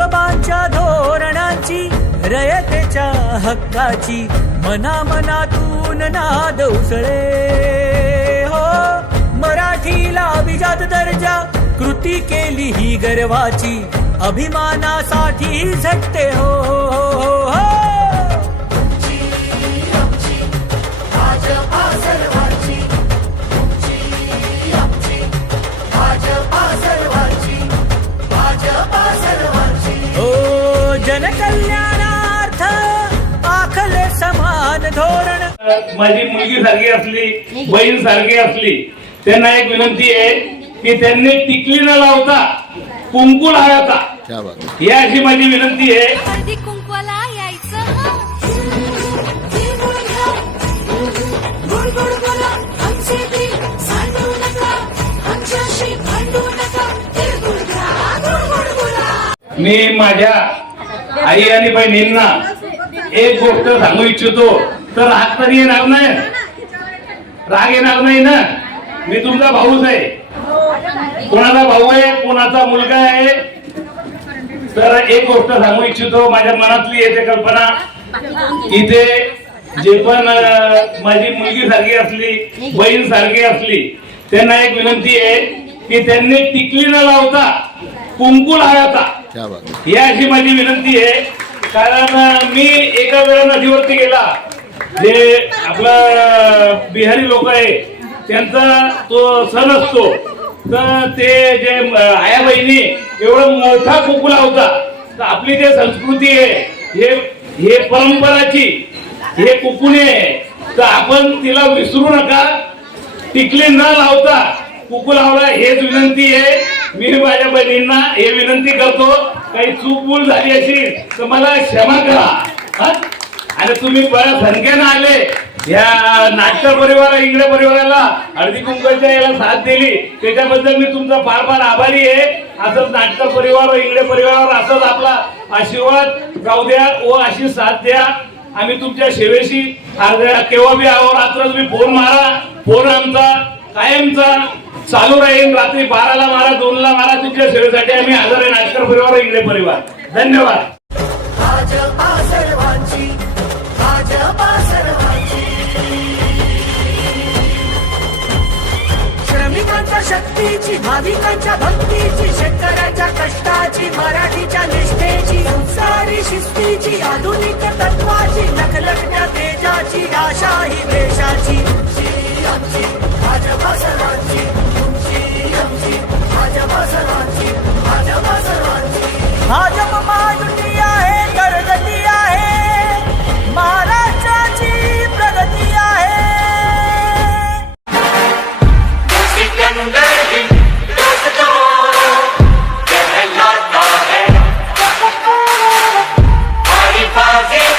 गोरगरिबांच्या धोरणाची रयतेच्या हक्काची मनामनातून नाद उसळे हो. मराठीला अभिजात दर्जा कृती केली ही गर्वाची अभिमानासाठी झटते हो, हो, हो. जनकल्याणार्थ आखले समान धोरण. माझी मुलगी सारखी असली, बहीण सारखी असली, त्यांना एक विनंती आहे की त्यांनी टिकली न लावता कुंकू लावायचा, ही अशी माझी विनंती आहे. हळदी कुंकवाला यायचं मी माझ्या आई आणि बहिणींना एक गोष्ट सांगू इच्छितो, तर राग तरी येणार नाही, राग येणार नाही ना. मी तुमचा भाऊच आहे, कोणाचा भाऊ आहे, कोणाचा मुलगा आहे. तर एक गोष्ट सांगू इच्छितो, माझ्या मनातली येते कल्पना. इथे जे पण माझी मुलगी सारखी असली, बहीण सारखी असली, त्यांना एक विनंती आहे की त्यांनी टिकली न लावता कुंकू लावायचा, ही अशी माझी विनंती आहे. कारण मी एका वेळा नदीवरती गेला, जे आपला बिहारी लोक आहे त्यांचा तो सण असतो, तर ते जे आया बहिणी एवढा मोठा कुंकू लावता. तर आपली जे संस्कृती आहे, हे परंपराची, हे कुंकूने आहे, तर आपण तिला विसरू नका. टिकली न लावता कुंकू लावला, हेच विनंती आहे. मी माझ्या बहिणींना हे विनंती करतो, काही चूक भूल झाली असेल तर मला क्षमा करा. आणि तुम्ही बऱ्याच संख्येनं आले या नाटक परिवार इंगळे परिवाराला हळदी कुंकवाच्या याला साथ दिली, त्याच्याबद्दल मी तुमचा फार फार आभारी आहे. असंच नाटक परिवार इंगळे परिवारावर असंच आपला आशीर्वाद राहू द्या व अशी साथ द्या. आम्ही तुमच्या सेवेशी केव्हा बी आहो, रात्र तुम्ही फोन मारा, फोन आमचा कायमचा चालू राहील. रात्री 12ला मारा, 2ला मारा, तुमच्या सेवेसाठी आम्ही हजर आहे. नाटक परिवार इंगळे परिवार, धन्यवाद. श्रमिकांच्या शक्तीची, भाविकांच्या भक्तीची, शेतकऱ्याच्या कष्टाची, मराठीच्या निष्ठेची, संस्कारी शिस्तीची, आधुनिक तत्वाची, लखलखत्या तेजाची, आशा ही देशाची. भाजपा सर्वांची, भाजपा सर्वांची, भाजपा सर्वांची. भाजप महायुती आहे, प्रगती आहे, महाराष्ट्राची प्रगती आहे. Party, party.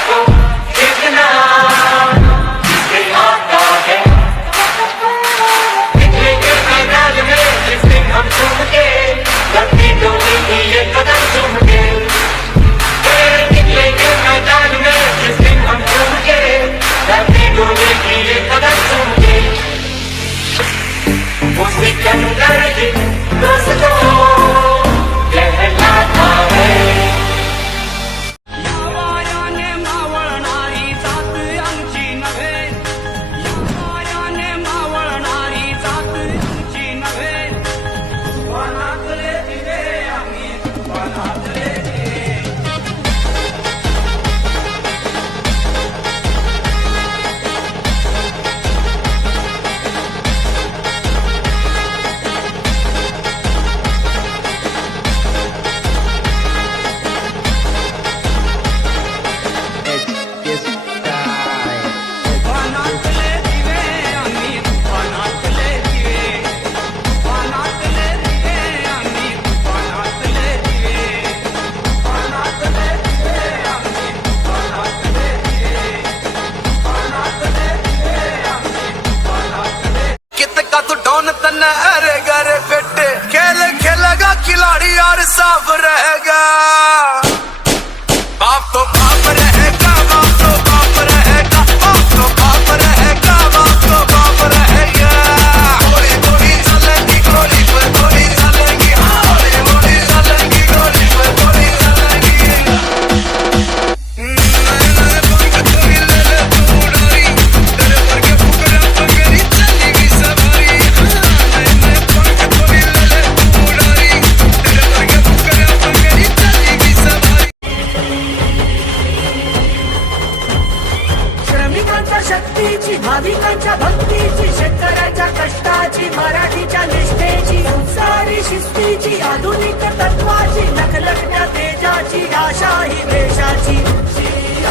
संतांच्या भक्तीची, शेतकऱ्याच्या कष्टाची, मराठीच्या निष्ठेची, संसारी शिस्तीची, आधुनिक तत्वाची, लखलखत्या तेजाची, आशा ही देशाची.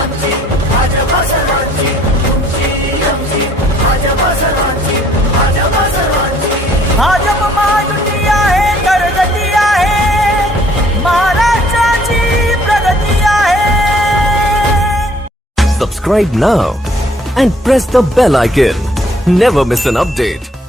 आमची भाजपा सर्वांची, तुमची आमची भाजपा सर्वांची, भाजपा सर्वांची. भाजप महायुती आहे, कर्जती आहे, महाराष्ट्राची प्रगती आहे. Subscribe now and press the bell icon. Never miss an update.